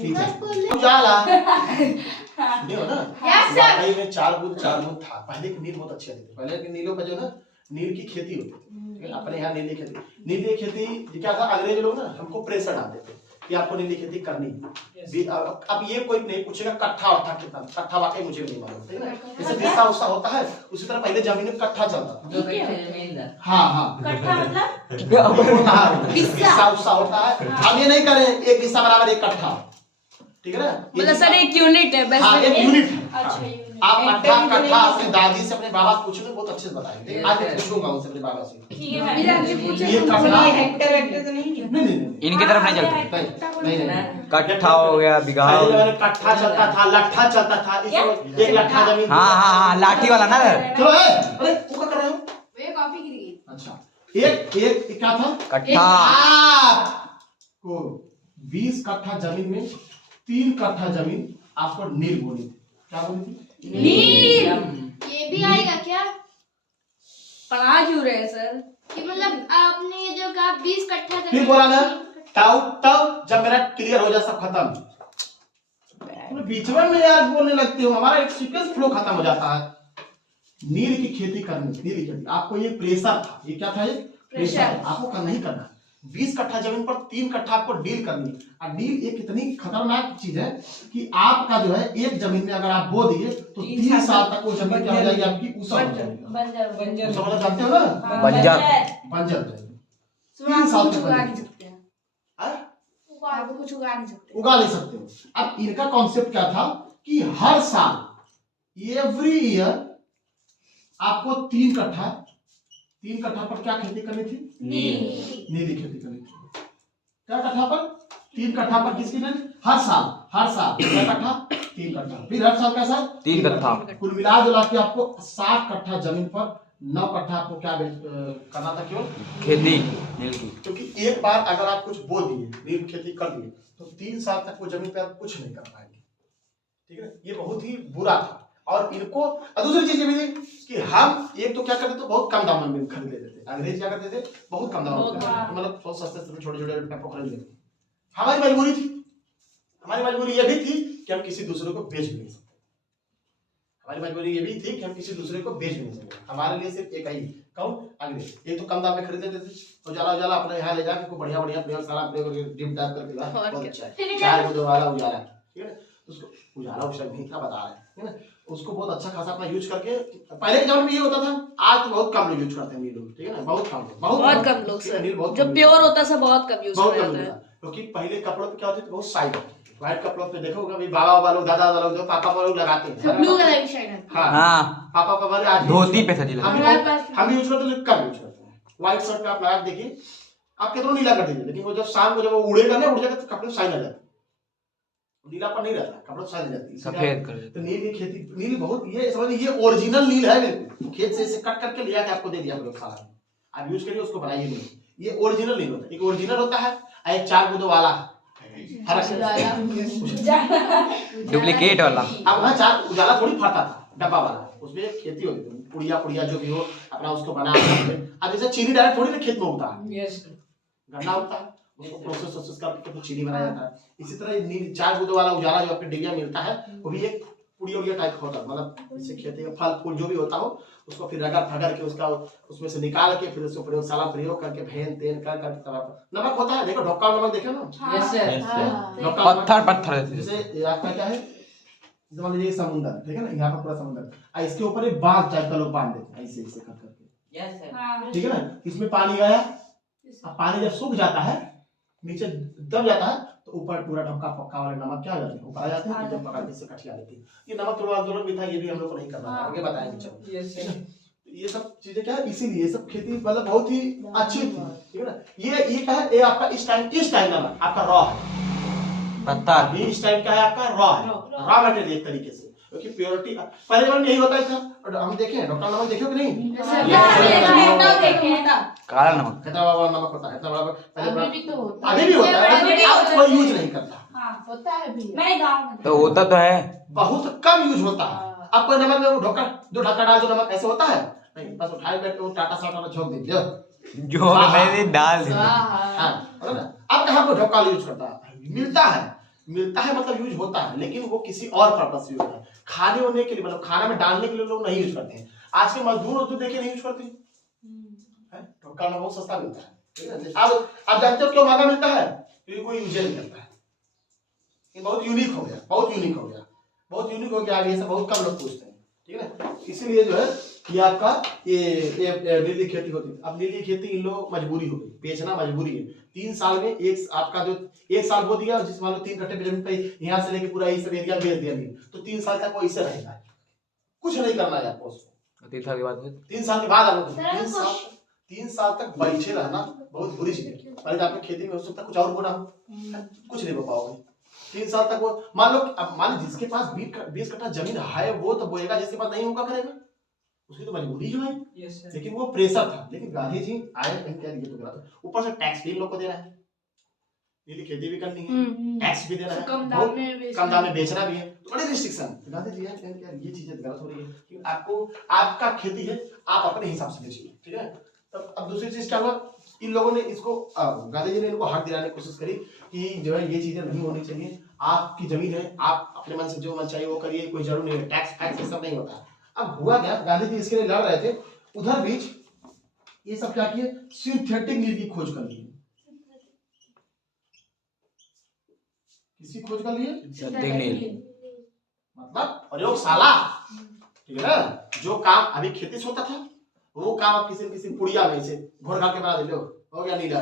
ठीक है उजाला सुनिए ना वाकई में चार बूंद था। पहले के नील बहुत अच्छे थे। पहले के नीलों का जो ना नील की खेती होती थी, ठीक है। अपने यहाँ नील की खेती क्या था, अंग्रेज लोग ना हमको प्रेशर डालते थे कि आपको नील की खेती करनी है। अब ये कोई नहीं पूछेगा कट्ठा वट्ठा कितना, कट्ठा वाकई मुझे नहीं मालूम, ठीक है ना। जैसे बिस्सा उस्सा होता है उसी तरह पहले जमीन में कट्ठा चलता था। हाँ हाँ कट्ठा मतलब बिस्सा उस्सा होता है। हम ये नहीं करें एक बिस्सा बराबर एक कट्ठा, ठीक है ना। मतलब सर एक यूनिट है बस। हाँ एक यूनिट है। अच्छा आप कट्ठा कट्ठा अपनी दादी से अपने बाबा पूछोगे बहुत अच्छे से बताएंगे। आज मैं पूछूंगा उनसे अपने बाबा से। ठीक है मैं आपसे पूछूं ये कट्ठा हेक्टर वेक्टर तो नहीं है? नहीं इनकी तरफ नहीं चलता। नहीं कट्ठा हो गया बिगहा हो पहले गया। जमाने में कट्ठा चलता था, लट्ठा चलता था। इसमें एक लट्ठा जमीन हाँ लाठी वाला ना सर। चलो अरे वो क्या कर रहे हो? ये कॉपी गिर गई। अच्छा एक एक क्या था कट्ठा को 20 कट्ठा जमीन में 3 कट्ठा जमीन आपको नील बोनी थी। क्या बोली थी? नील। ये भी आएगा क्या पढ़ा क्यों रहे सर? कि मतलब आपने ये जो कहा 20 कट्ठा जमीन फिर बोला ना तब जब मेरा क्लियर हो जाए सब खत्म। तो बीच में यार बोलने लगते हो, हमारा एक सीक्वेंस फ्लो खत्म हो जाता है। नील की खेती करनी, नील की खेती आपको ये प्रेशर था। ये क्या था? ये प्रेशर आपको करना ही करना है। 20 कट्ठा जमीन पर 3 कट्ठा आपको डील करनी है। और डील एक इतनी खतरनाक चीज है कि आपका जो है एक जमीन में अगर आप बो दिए तो 3 साल तक वो जमीन क्या हो जाएगी आपकी ऊसा हो जाएगी। बंजर ऊसा वाला जानते हो ना, बंजर बंजर हो जाएगी। सुना 3 साल कुछ तक उगा बंजर। नहीं सकते हैं। हाँ? आप कुछ उगा नहीं सकते। उगा नहीं सकते हो। अब इनका कॉन्सेप्ट क्या था कि हर साल एवरी ईयर आपको 3 कट्ठा पर क्या खेती करनी थी? नीली खेती करनी थी। क्या कट्ठा पर? 3 कट्ठा पर किसकी नहीं? हर साल क्या कट्ठा? 3 कट्ठा। फिर हर साल कैसा? 3 कट्ठा। कुल मिला जुला के आपको 60 कट्ठा जमीन पर 9 कट्ठा आपको क्या करना था? केवल खेती नील की। क्योंकि एक बार अगर आप कुछ बो दिए, नील खेती कर दिए तो 3 साल तक वो जमीन पे आप कुछ नहीं कर पाएंगे, ठीक है। ये बहुत ही बुरा था। और इनको दूसरी चीज ये भी थी कि हम एक तो क्या करते थे, बहुत कम दाम में खरीद लेते थे। अंग्रेज क्या करते थे, बहुत कम दाम में मतलब बहुत सस्ते छोटे छोटे पेपर खरीद लेते थे। हमारी मजबूरी थी, हमारी मजबूरी ये भी थी कि हम किसी दूसरे को बेच नहीं सकते। हमारी मजबूरी ये भी थी कि हम किसी दूसरे को बेच नहीं सकते। हमारे लिए सिर्फ एक ही कौन? अंग्रेज। एक तो कम दाम में खरीद लेते थे। उजाला अपने यहाँ ले जाके को बढ़िया बढ़िया प्लेयर सारा प्लेयर डिप डाल करके ला बहुत अच्छा है। 4 बूंद वाला उजाला, ठीक है। उसको उजाला उस टाइम नहीं था, बता रहे हैं, ठीक है ना। उसको बहुत अच्छा खासा अपना यूज करके, पहले के जमाने में ये होता था, आज तो बहुत कम लोग यूज करते हैं नील, ठीक है ना। बहुत कम लोग सर। जो प्योर होता है बहुत कम यूज बहुत किया कम जाता है। होता। क्योंकि पहले कपड़ों पे क्या होती थी, बहुत साइड व्हाइट कपड़ों पे देखो कभी बाबा लोग, दादा लोग, जो पापा लोग लगाते हैं ब्लू कलर की शर्ट है। हाँ पापा वाले आज धोती पे सजी हम यूज करते हैं, कम यूज करते हैं। व्हाइट शर्ट पे आप लगा के देखिए, आप कितना नीला कर दीजिए, लेकिन वो जब शाम को जब वो उड़ेगा ना, उड़ जाएगा तो कपड़े साइन आ जाते हैं। नीलापन नहीं रहता, कपड़े साइन आ जाती है, सफेद कर देते। तो नील की खेती, नील बहुत ये समझिए ये ओरिजिनल नील है। बिल्कुल खेत से इसे कट करके लिया के आपको दे दिया प्रयोगशाला में, आप यूज करिए, उसको बनाइए नहीं। ये ओरिजिनल नील होता है। एक ओरिजिनल होता है, एक 4 बूंदों वाला डुप्लीकेट वाला। अब वहाँ 4 उजाला थोड़ी फटा था, डब्बा वाला, उसमें खेती होती थी, पुड़िया जो भी हो अपना उसको बना। अब जैसे चीनी डायरेक्ट थोड़ी ना खेत में उगता है, गन्ना उगता है, उसको प्रोसेस करके तो चीनी बनाया जाता है। इसी तरह नील 4 बूंदों वाला उजाला जो आपको डिबिया मिलता है, वो भी एक पुड़िया टाइप होता है। मतलब जैसे खेती का फल फूल जो भी होता हो, उसको फिर रगड़ फगड़ के उसका उसमें से निकाल के फिर उसको प्रयोगशाला प्रयोग करके भेन तेन कर नमक होता है, देखो ढोका नमक देखे ना, पत्थर जैसे आपका क्या है, मान लीजिए समुद्र, ठीक है ना, यहाँ पर पूरा समुद्र, इसके ऊपर एक बांध टाइप का लोग बांध देते हैं ऐसे कर करके, ठीक है ना। इसमें पानी गया, अब पानी जब सूख जाता है, नीचे दब जाता है, तो ऊपर पूरा ढक्का पक्का वाला नमक क्या हो जाता है, ऊपर आ जाता है, जब पकड़ के से कठिया लेती है। ये नमक थोड़ा आंदोलन भी था, ये भी हम लोग को नहीं करना था, आगे बताएंगे चलो। ये सब चीजें क्या है, इसीलिए ये सब खेती मतलब बहुत ही अच्छी थी, ठीक है ना। ये क्या है, ये आपका इस टाइम नमक आपका रॉ है, पत्ता इस टाइम का है आपका रॉ मटेरियल एक तरीके से, क्योंकि प्योरिटी पहले जमाने में यही होता था। और हम देखे हैं डॉक्टर नमक देखे हो कि नहीं, काला नमक, कितना बड़ा नमक होता है, इतना बड़ा पहले अभी भी तो होता है। अभी भी होता है, अभी भी लेकिन होता है। कोई यूज नहीं करता, होता है भी। मैं गांव में तो होता तो है, बहुत कम यूज होता है। अब कोई नमक में वो ढक्का दो ढक्का डाल दो, नमक ऐसे होता है नहीं, बस उठाए बैठ के टाटा साटा में झोंक दीजिए, जो मैंने डाल दी। हाँ है ना। अब कहाँ को ढक्का यूज करता है, मिलता है मिलता है मतलब यूज होता है, लेकिन वो किसी और पर्पस से यूज होता है, खाने होने के लिए, मतलब खाना में डालने के लिए लोग नहीं यूज करते हैं। आज के मजदूर देखे नहीं यूज करते हैं, टोटका में बहुत सस्ता मिलता है, ठीक है। अब आप जानते हो क्यों महंगा मिलता है? क्योंकि कोई यूज नहीं करता है। ये बहुत यूनिक हो गया, बहुत यूनिक हो गया, बहुत यूनिक हो गया। आगे से बहुत कम लोग पूछते हैं, ठीक है ना। इसीलिए जो है ये आपका ये नीली खेती होती है। अब नीली खेती इन लोग मजबूरी हो गई, बेचना मजबूरी है। 3 साल में एक आपका जो 1 साल बो दिया, जिस मान लो 3 कट्टे जमीन पे यहाँ से लेके पूरा इस एरिया बेच दिया नील, तो 3 साल तक वो इसे रहेगा, कुछ नहीं करना है आपको उसको। 3 साल के बाद 3 साल के बाद आपको 3 साल तक बैठे रहना बहुत बुरी चीज है। पहले आपने खेती में हो सकता है कुछ और बोना हो, कुछ नहीं बो पाओगे 3 साल तक। वो मान लो, अब मान लो जिसके पास 20 कट्ठा जमीन है वो तो बोएगा, जिसके पास नहीं होगा करेगा, उसकी तो मजबूरी है भाई। लेकिन वो प्रेशर था। लेकिन गांधी जी आए, कहीं कह दिए तो गलत, ऊपर से टैक्स भी लोग को देना है, नीली खेती भी करनी है, टैक्स भी देना है, कम दाम में बेचना भी है, तो बड़े रिस्ट्रिक्शन। गांधी जी आए, कहीं यार ये चीजें गलत हो रही है कि आपको, आपका खेती है, आप अपने हिसाब से बेचिए, ठीक है। तब अब दूसरी चीज क्या हुआ, इन लोगों ने इसको, गांधी जी ने इनको हक दिलाने की कोशिश करी कि जो है ये चीजें नहीं होनी चाहिए, आपकी जमीन है, आप अपने मन से जो मन चाहिए वो करिए, कोई जरूर नहीं है, टैक्स ये सब नहीं होता। अब हुआ क्या, गांधी जी इसके लिए लड़ रहे थे, उधर बीच ये सब क्या किए, सिंथेटिक नील की खोज कर ली। किसी खोज कर लिए, मतलब प्रयोगशाला, ठीक है ना। जो काम अभी खेती से होता था वो काम आप किसी पुड़िया में से घोर घाल के बना दे, हो गया नीला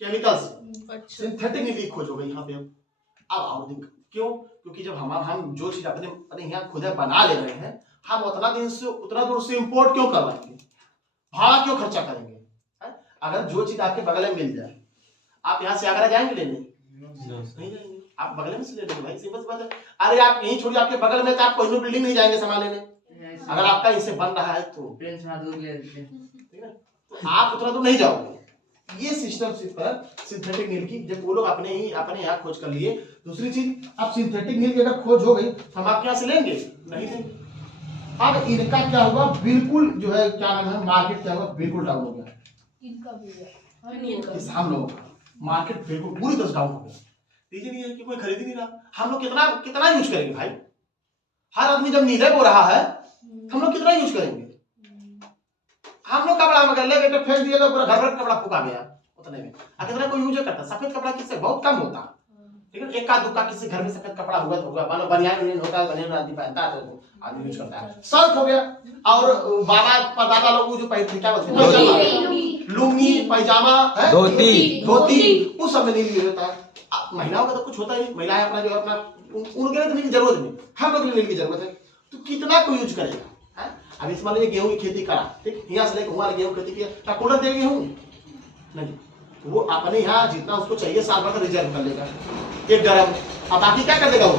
केमिकल्स। सिंथेटिक नील की खोज हो गई यहाँ पे। अब और दिन क्यों, क्योंकि जब हम जो चीज अपने यहाँ खुद बना ले रहे हैं, हम उतना दूर से इंपोर्ट क्यों करवाएंगे, भाड़ा क्यों खर्चा करेंगे? अगर जो चीज आपके बगल में मिल जाए, आप यहाँ से आगरा जाएंगे लेने? नहीं जाएंगे, आप बगल में से ले लेंगे भाई, सिंपल सी बात है। अरे आप यहीं छोड़िए, आपके बगल में तो आप कोई बिल्डिंग नहीं जाएंगे सामान लेने, अगर आपका इससे बन रहा है तो ठीक है, तो आप उतना दूर नहीं जाओगे। ये सिस्टम सिंथेटिक नील की जब वो लोग अपने यहाँ खोज कर लिए। दूसरी चीज, अब सिंथेटिक नील की अगर खोज हो गई तो हम आपके यहाँ से लेंगे नहीं लेंगे। अब इनका क्या हुआ, बिल्कुल जो है क्या नाम है, मार्केट क्या हुआ, बिल्कुल डाउन हो गया। हम लोगों का मार्केट बिल्कुल पूरी तरह डाउन हो गया। रीजन ये है कि कोई खरीद नहीं रहा। हम लोग कितना यूज करेंगे भाई? हर आदमी जब नीले हो रहा है, हम लोग कितना यूज करेंगे? हम लोग कपड़ा मगर ले गए फेंक दिए, तो पूरा घर भर कपड़ा फूका गया उतने में। कितना कोई यूज करता? सफेद कपड़ा किससे बहुत कम होता, ठीक है। एक का दुक्का किसी घर में सफेद कपड़ा हुआ तो हुआ, मानो बनियान होता है, बनियान आदमी पहनता है तो आदमी यूज करता है। शर्ट हो गया, और बाबा परदादा लोग जो पहनते क्या बोलते हैं, लुंगी पैजामा है, धोती, उस सब में नहीं यूज होता है। महिलाओं का तो कुछ होता ही नहीं, महिलाएं अपना जो अपना उनके लिए तो नील जरूरत नहीं, हम लोग के लिए नील की जरूरत है। तो कितना कोई यूज करेगा? अब इस मान लीजिए गेहूं की खेती करा, ठीक, यहाँ से लेकर वहां गेहूं खेती किया, क्या कूलर दे गेहूं? नहीं, तो वो अपने यहाँ जितना उसको चाहिए साल भर का रिजर्व कर लेगा 1 ड्रम, अब बाकी क्या कर देगा वो?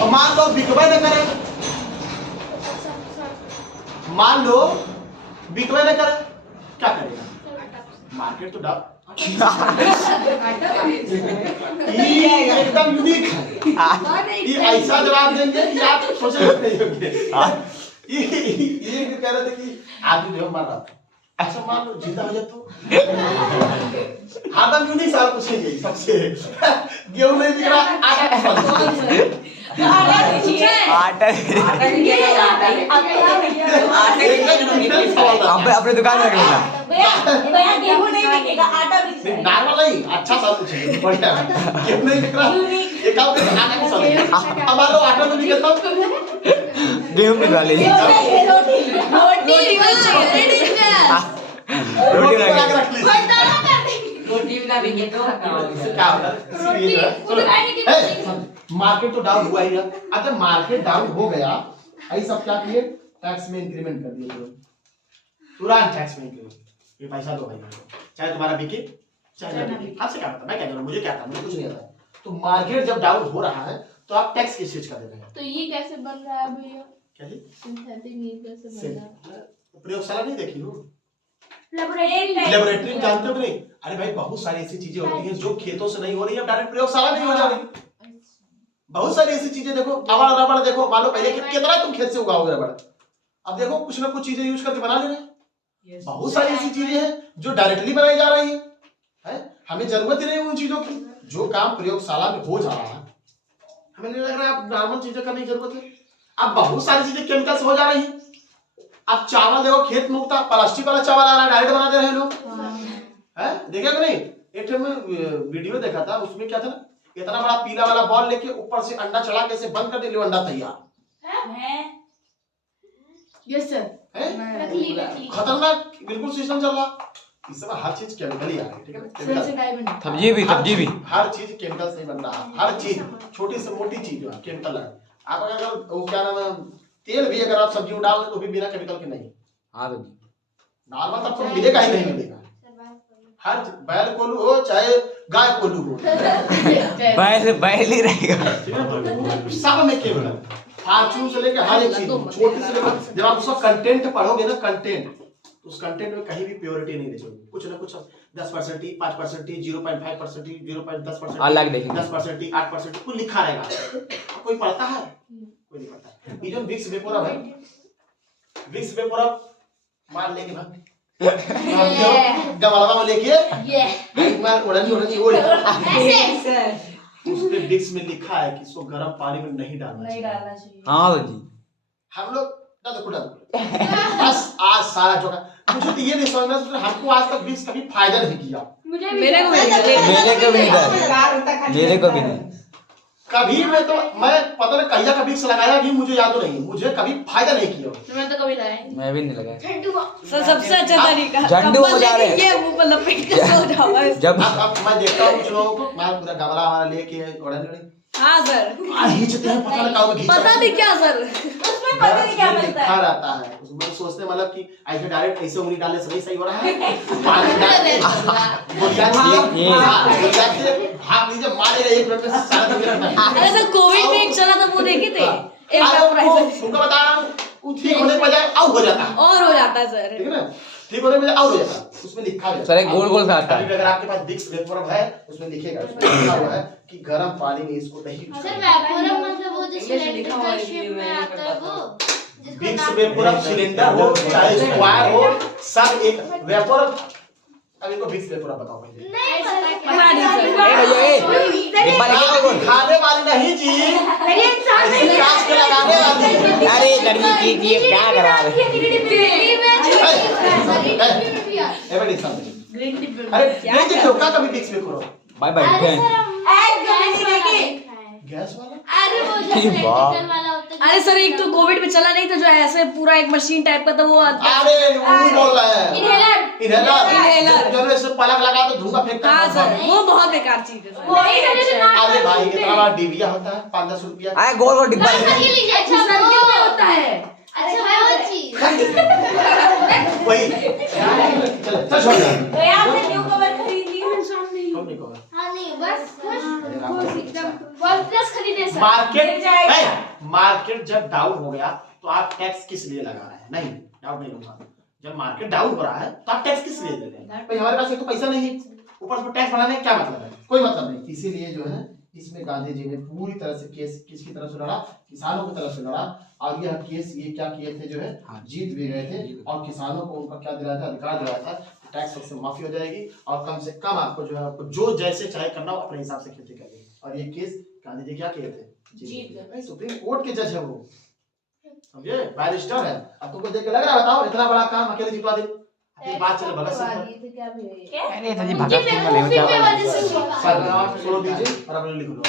और मान लो बिकवे न करे, मान लो बिकवे न करे, क्या करेगा? मार्केट तो डाउन। एकदम यूनिक है, ये ऐसा जवाब देंगे कि आप सोच नहीं होंगे। ये कह रहे थे कि आदमी जो मर रहा था, अच्छा मान लो जिंदा हो जाए तो आदम यूनिक सवाल पूछेंगे सबसे। गेहूं नहीं बिक रहा, अपने दुकान में रखना। गेहूं नहीं बिकेगा, आटा बिकेगा। नॉर्मल नहीं, अच्छा सवाल पूछेंगे, बढ़िया। गेहूं नहीं बिक रहा, एक आउट आटा का सवाल। अब मान लो आटा नहीं बिकता, गेहूं बिकवा लीजिए, रोटी बना के रख लीजिए। क्या होता है? मार्केट तो डाउन हुआ ही है। अब जब मार्केट डाउन हो गया, आई सब क्या किए, टैक्स में इंक्रीमेंट कर दिए, तुरंत टैक्स में इंक्रीमेंट। ये पैसा दो भाई, चाहे तुम्हारा बिके चाहे ना बिके, आपसे क्या पता, मैं क्या करूं, मुझे क्या था, मुझे कुछ नहीं आता। तो मार्केट जब डाउन हो रहा है तो आप टैक्स किस चीज का दे रहे हैं? तो ये कैसे बन रहा है भैया? क्या जी? सिंथेटिक नील कैसे बन रहा है? प्रयोगशाला नहीं देखी हो? लेबोरेटरी जानते हो कि नहीं? अरे भाई बहुत सारी ऐसी चीजें होती हैं जो खेतों से नहीं हो रही है, डायरेक्ट प्रयोगशाला नहीं हो जा रही। बहुत सारी ऐसी चीजें देखो, रबड़ देखो, मान लो पहले कितना तुम खेत से उगाओगे रबड़, अब देखो कुछ ना कुछ चीजें यूज करके बना ले रहे हैं। बहुत सारी ऐसी चीजें हैं जो डायरेक्टली बनाई जा रही है, हमें जरूरत ही नहीं उन चीजों की, जो काम प्रयोगशाला में हो जा रहा है हमें नहीं लग रहा है अब नॉर्मल चीजें करने की जरूरत है। अब बहुत सारी चीजें केमिकल से हो जा रही है। अब चावल देखो खेत में उगता प्लास्टिक वाला चावल आ रहा है, डायरेक्ट बना दे रहे हैं लोग, है देखे कि नहीं। एक टाइम में वीडियो देखा था, उसमें क्या था ना, इतना बड़ा पीला वाला बॉल लेके ऊपर से अंडा चढ़ा के ऐसे बंद कर दे, लो अंडा तैयार है। Yes sir. है। खतरनाक बिल्कुल सिस्टम चल रहा। इस समय हर चीज केमिकल ही आ रही है, ठीक है ना। सर से डायमंड। सब्जी भी हर चीज केमिकल से बन रहा है। हर चीज छोटी से मोटी चीज जो है केमिकल है। आप अगर वो क्या नाम है, तेल भी अगर आप सब्जी में डाल तो भी बिना केमिकल के नहीं। हाँ तो नॉर्मल तब तो मिलेगा ही नहीं मिलेगा। हर बैल कोलू हो चाहे गाय कोलू हो, बैल ही रहेगा। ठीक है ना, तो सब में केमिकल, फॉर्चून से लेके हर एक चीज छोटी से लेकर, जब आप उसका कंटेंट पढ़ोगे ना, कंटेंट, उस कंटेंट में कहीं भी प्योरिटी नहीं देखोगे। कुछ ना कुछ 10% ही, 5% ही, 0.5% ही, 0.10% अलग देखेंगे। 10% ही, 8% कुछ लिखा रहेगा। कोई पढ़ता है? कोई नहीं पढ़ता। ये जो विक्स वेपोरब है, विक्स वेपोरब मार लेके भाग गमला में लेके एक बार उड़नी ओढ़, उस पे विक्स में लिखा है कि इसको गर्म पानी में नहीं डालना चाहिए। हाँ तो जी हम लोग बस आज सारा जोड़ा। मुझे तो ये नहीं समझ में, हमको आज तक विक्स कभी फायदा नहीं किया। मेरे को भी नहीं। कभी मैं पता नहीं कहिया कभी विक्स लगाया भी, मुझे याद नहीं, मुझे कभी फायदा नहीं किया। मैं तो कभी लगाया मैं भी नहीं लगा। सर सबसे अच्छा तरीका झंडू हो जा रहे हैं। ये मुंह पर लपेट के सो जाओ बस। जब अब मैं देखता हूँ कुछ लोगों को, मैं पूरा गमला वाला लेके उड़न हाँ सर खींचते हैं, पता नहीं कहाँ में पता नहीं क्या सर उसमें पता नहीं क्या मिलता लिखा है। रहता है उसमें, सोचते मतलब कि ऐसे डायरेक्ट ऐसे उंगली डालने से नहीं सही हो रहा है। पानी डाल के गोलियां से भाग लीजिए, मारेगा 1 मिनट में सारा दिन रहता है। अरे सर कोविड में एक चला था वो देखे थे एक तुमको बता रहा हूँ, वो ठीक होने के बजाय आउट हो जाता है। और हो जाता है सर। ठीक है ना, ठीक होने के बजाय आउट हो जाता है। उसमें लिखा है सर एक गोल गोल सा आता है। अगर आपके पास विक्स वेपोरब है, उसमें लिखेगा, उसमें लिखा हुआ है कि गर्म पानी में इसको नहीं यूज सर करना। वेपोरब मतलब वो जो सिलेंडर शेप में आता है वो, जिसको विक्स वेपोरब सिलेंडर हो चाहे स्क्वायर हो, सब एक वेपोरब। अब इनको विक्स वेपोरब बताओ पहले। नहीं बता दीजिए पता। डिब्बा लगे गोल। खाने वाली नहीं जी, ऐसे कांच के लगाने वाली। अरे लड़की की ये क्या करा रहे? ए बेटी सामने, ग्रीन टी पे। अरे नहीं देखो का कभी विक्स वेपोरब भाई बैठे हैं। गैस वाला। अरे वो जो सिलेंडर वाला होता है। अरे सर एक तो कोविड में चला नहीं था जो ऐसे पूरा एक मशीन टाइप का था वो अरे वो बोल रहा है इनहेलर। इनहेलर। जो ऐसे पलक लगा तो धुआं फेंकता हाँ है। सर वो बहुत बेकार चीज है सर। नहीं सर ये नाक अरे भाई कितना बड़ा डिबिया होता है, 5-10 रुपया। आए गोल गोल डिब्बा सर ये लीजिए। अच्छा सर्दियों में होता है। अच्छा वो चीज। वही चल छोड़ दे। तो यार आपने न्यू कवर खरीद लिया। कौन नहीं कहा? हाँ नहीं बस खुश एकदम OnePlus खरीदे सर। मार्केट जाएगा। मार्केट जब डाउन हो गया तो आप टैक्स किस लिए लगा रहे हैं? नहीं डाउन नहीं होगा। जब मार्केट डाउन हो रहा है तो आप टैक्स किस लिए दे रहे हैं? भाई हमारे पास एक तो पैसा नहीं है, ऊपर से टैक्स बढ़ाने का क्या मतलब है? कोई मतलब नहीं। इसीलिए जो है इसमें गांधी जी ने पूरी तरह से केस किसकी तरफ से लड़ा? किसानों की तरफ से लड़ा। और यह केस ये क्या किए थे जो है जीत भी गए थे, और किसानों को उनका क्या दिलाया था? अधिकार दिलाया था, टैक्स सबसे माफी हो जाएगी और कम से कम आपको जो है आपको जो जैसे चाहे करना हो अपने हिसाब से खेती करिए। और ये केस गांधी जी क्या किए थे? जीत गए। सुप्रीम कोर्ट के जज है वो, समझे, बैरिस्टर है। अब तुमको देख के लग रहा है, बताओ इतना बड़ा काम अकेले जितवा दे? अपनी बात चले भगत सिंह पर। अरे सर जी भगत सिंह वाले में क्या वजह से हुआ। सर सुनो दीजिए और अपने लिख लो।